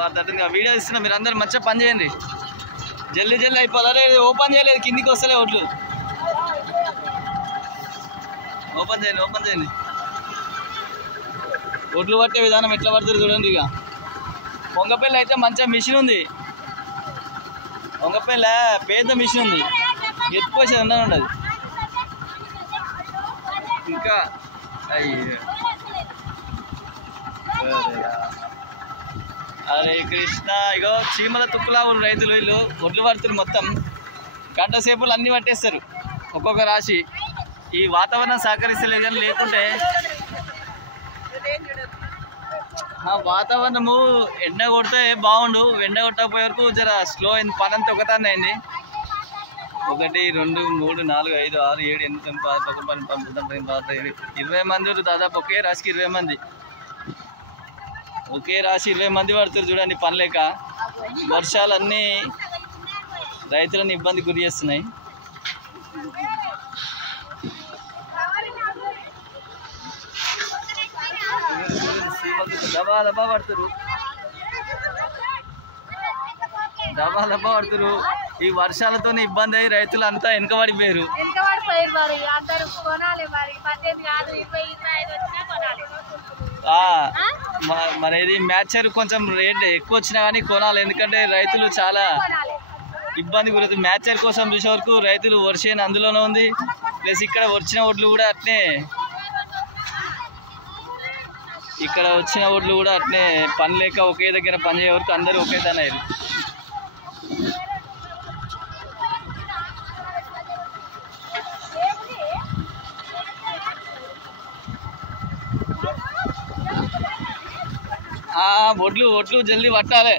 మాట్లాడుతుంది వీడియో ఇస్తున్నా, మీరు అందరు మంచిగా పని చేయండి, జల్దీ జల్దీ అయిపోవాలి. ఓపెన్ చేయలేదు, కిందికి వస్తలే ఒడ్లు. ఓపెన్ చేయండి, ఓపెన్ చేయండి. ఒడ్లు పట్టే విధానం ఎట్లా పడుతుంది చూడండి. ఇక వంగపల్లి అయితే మంచిగా మిషన్ ఉంది, వంగపల్లి పెద్ద మిషన్ ఉంది, ఎత్తుకోసేది ఉండదు. ఇంకా అయ్యో హరే కృష్ణ. ఇగో చీమల తుక్కులా ఉన్న రైతులు వీళ్ళు ఒడ్లు పడుతున్నారు. మొత్తం గంట సేపులు అన్నీ పట్టేస్తారు ఒక్కొక్క రాశి. ఈ వాతావరణం సహకరిస్తలేదు, లేకుంటే వాతావరణము ఎండ కొడితే బాగుండు, ఎండ కొట్టకపోయే వరకు జర స్లో అయింది, పని అంతా ఒకదాన్ని అయింది. 1 2 3 4 5 6 7 8 9 10 11 12 13 20 మంది దాదాపు ఒకే రాశికి 20 మంది, ఒకే రాశి 20 మంది పడుతారు చూడండి. పని లేక వర్షాలన్నీ రైతులను ఇబ్బంది గురి చేస్తున్నాయి. దబా దబా పడుతురు, దబా దబా పడుతురు. ఈ వర్షాలతో ఇబ్బంది అయ్యి రైతులు అంతా వెనకబడిపోయారు. మరేది మ్యాచర్ కొంచెం రేట్ ఎక్కువ వచ్చినా కానీ కొనాలి, ఎందుకంటే రైతులు చాలా ఇబ్బంది గురవుతుంది. మ్యాచర్ కోసం చూసే వరకు రైతులు వర్షం అందులోనే ఉంది, ప్లస్ ఇక్కడ వచ్చిన ఒడ్లు కూడా అట్నే, ఇక్కడ వచ్చిన ఒడ్లు కూడా అట్నే పని లేక ఒకే దగ్గర పని చేయ వరకు అందరూ ఒకే దాని అయ్యారు. ఒడ్లు జల్దీ పట్టాలి.